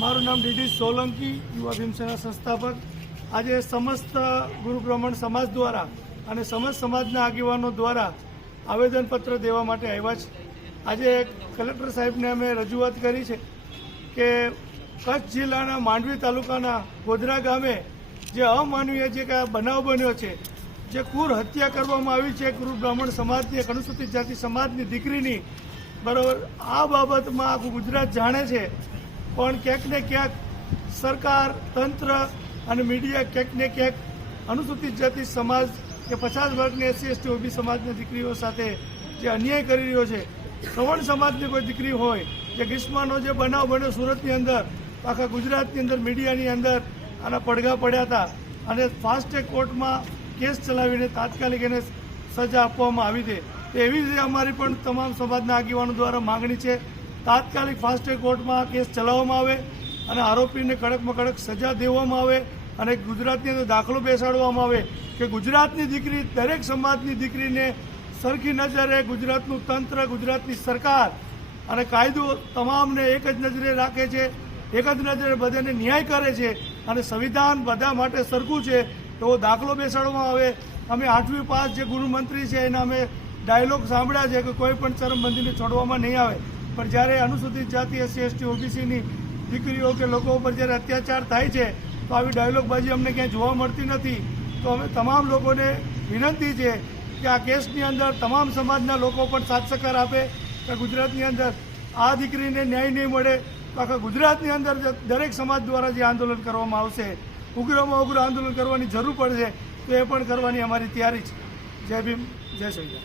મારું નામ ડીડી સોલંકી, યુવા ભીમસેના સંસ્થાપક. આજે સમસ્ત ગુરુ બ્રાહ્મણ સમાજ દ્વારા અને સમસ્ત સમાજના આગેવાનો દ્વારા આવેદનપત્ર દેવા માટે આવ્યા છે. આજે કલેક્ટર સાહેબને અમે રજૂઆત કરી છે કે કચ્છ જિલ્લાના માંડવી તાલુકાના ગોધરા ગામે જે અમાનવીય જે કાંઈ બનાવ બન્યો છે, જે ક્રૂર હત્યા કરવામાં આવી છે, ગુરુ બ્રાહ્મણ સમાજની અનુસૂચિત જાતિ સમાજની દીકરીની, બરાબર, આ બાબતમાં આખું ગુજરાત જાણે છે પણ ક્યાંક ને ક્યાંક સરકાર, તંત્ર અને મીડિયા ક્યાંક ને ક્યાંક અનુસૂચિત જાતિ સમાજ કે પચાસ વર્ગની એસસી, એસટી, ઓબી સમાજની દીકરીઓ સાથે જે અન્યાય કરી રહ્યો છે, શ્રવણ સમાજની કોઈ દીકરી હોય, જે ગ્રીષ્માનો જે બનાવ બન્યો સુરતની અંદર, આખા ગુજરાતની અંદર, મીડિયાની અંદર, આના પડઘા પડ્યા હતા, અને ફાસ્ટ કોર્ટમાં કેસ ચલાવીને તાત્કાલિક એને સજા આપવામાં આવી છે. એવી રીતે અમારી પણ તમામ સમાજના આગેવાનો દ્વારા માગણી છે તાત્કાલિક ફાસ્ટ ટ્રેક કોર્ટમાં કેસ ચલાવવામાં આવે અને આરોપીને કડકમાં કડક સજા દેવામાં આવે અને ગુજરાતની અંદર દાખલો બેસાડવામાં આવે કે ગુજરાતની દીકરી દરેક સમાજની દીકરીને સરખી નજરે ગુજરાતનું તંત્ર, ગુજરાતની સરકાર અને કાયદો તમામને એક જ નજરે રાખે છે, એક જ નજરે બધાને ન્યાય કરે છે અને સંવિધાન બધા માટે સરખું છે, એવો દાખલો બેસાડવામાં આવે. અમે આઠમી પાસ જે ગૃહમંત્રી છે એના અમે ડાયલોગ સાંભળ્યા છે કે કોઈ પણ ચરમબંધીને છોડવામાં નહીં આવે. પણ જ્યારે અનુસૂચિત જાતિ એસસી, એસટી ઓબીસીની દીકરીઓ કે લોકો ઉપર જ્યારે અત્યાચાર થાય છે, તો આવી ડાયલોગબાજી અમને ક્યાંય જોવા મળતી નથી. તો અમે તમામ લોકોને વિનંતી છે કે આ કેસની અંદર તમામ સમાજના લોકો પણ સાથ સહકાર આપે, કે ગુજરાતની અંદર આ દીકરીને ન્યાય નહીં મળે, તો આખા ગુજરાતની અંદર દરેક સમાજ દ્વારા જે આંદોલન કરવામાં આવશે, ઉગ્રમાં ઉગ્ર આંદોલન કરવાની જરૂર પડશે, તો એ પણ કરવાની અમારી તૈયારી છે. જય ભીમ, જય સંવિધાન